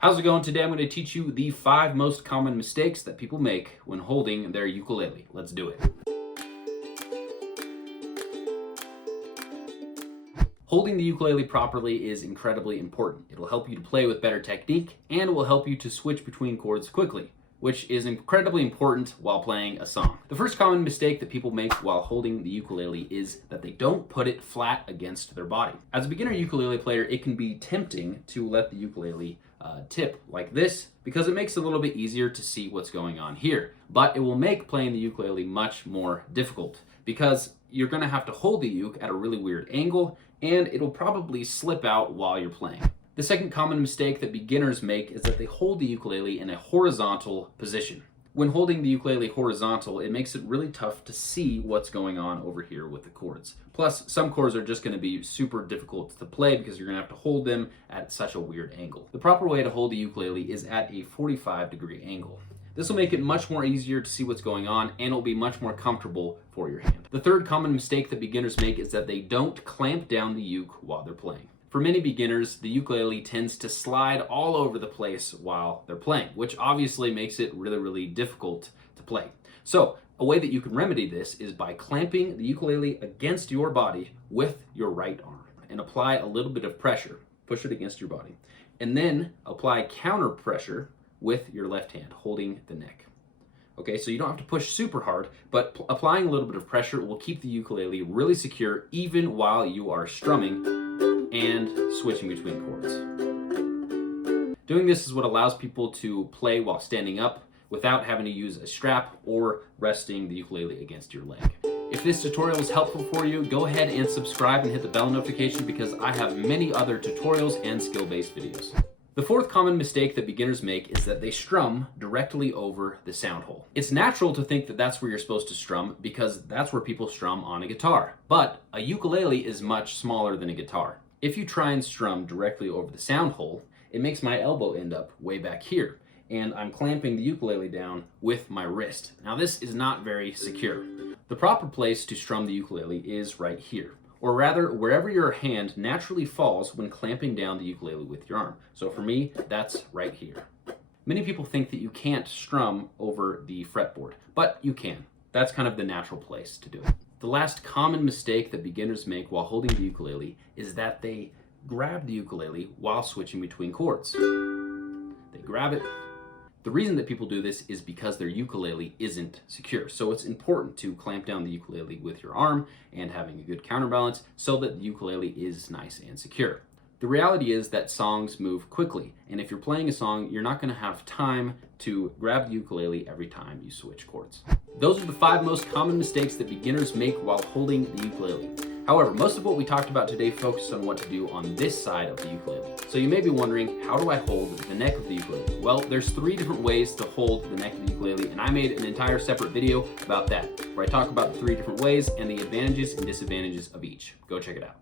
How's it going? Today I'm going to teach you the 5 most common mistakes that people make when holding their ukulele. Let's do it. Holding the ukulele properly is incredibly important. It'll help you to play with better technique and it will help you to switch between chords quickly, which is incredibly important while playing a song. The first common mistake that people make while holding the ukulele is that they don't put it flat against their body. As a beginner ukulele player, it can be tempting to let the ukulele tip like this because it makes it a little bit easier to see what's going on here. But it will make playing the ukulele much more difficult because you're going to have to hold the uke at a really weird angle and it'll probably slip out while you're playing. The second common mistake that beginners make is that they hold the ukulele in a horizontal position. When holding the ukulele horizontal, it makes it really tough to see what's going on over here with the chords. Plus, some chords are just going to be super difficult to play because you're going to have to hold them at such a weird angle. The proper way to hold the ukulele is at a 45-degree angle. This will make it much more easier to see what's going on and it'll be much more comfortable for your hand. The third common mistake that beginners make is that they don't clamp down the uke while they're playing. For many beginners, the ukulele tends to slide all over the place while they're playing, which obviously makes it really difficult to play. So, a way that you can remedy this is by clamping the ukulele against your body with your right arm and apply a little bit of pressure. Push it against your body. And then apply counter pressure with your left hand, holding the neck. Okay, so you don't have to push super hard, but applying a little bit of pressure will keep the ukulele really secure even while you are strumming and switching between chords. Doing this is what allows people to play while standing up without having to use a strap or resting the ukulele against your leg. If this tutorial was helpful for you, go ahead and subscribe and hit the bell notification because I have many other tutorials and skill-based videos. The fourth common mistake that beginners make is that they strum directly over the sound hole. It's natural to think that that's where you're supposed to strum because that's where people strum on a guitar. But a ukulele is much smaller than a guitar. If you try and strum directly over the sound hole, it makes my elbow end up way back here, and I'm clamping the ukulele down with my wrist. Now this is not very secure. The proper place to strum the ukulele is right here, or rather wherever your hand naturally falls when clamping down the ukulele with your arm. So for me, that's right here. Many people think that you can't strum over the fretboard, but you can. That's kind of the natural place to do it. The last common mistake that beginners make while holding the ukulele is that they grab the ukulele while switching between chords. They grab it. The reason that people do this is because their ukulele isn't secure. So it's important to clamp down the ukulele with your arm and having a good counterbalance so that the ukulele is nice and secure. The reality is that songs move quickly, and if you're playing a song, you're not going to have time to grab the ukulele every time you switch chords. Those are the 5 most common mistakes that beginners make while holding the ukulele. However, most of what we talked about today focused on what to do on this side of the ukulele. So you may be wondering, how do I hold the neck of the ukulele? Well, there's 3 different ways to hold the neck of the ukulele, and I made an entire separate video about that, where I talk about the 3 different ways and the advantages and disadvantages of each. Go check it out.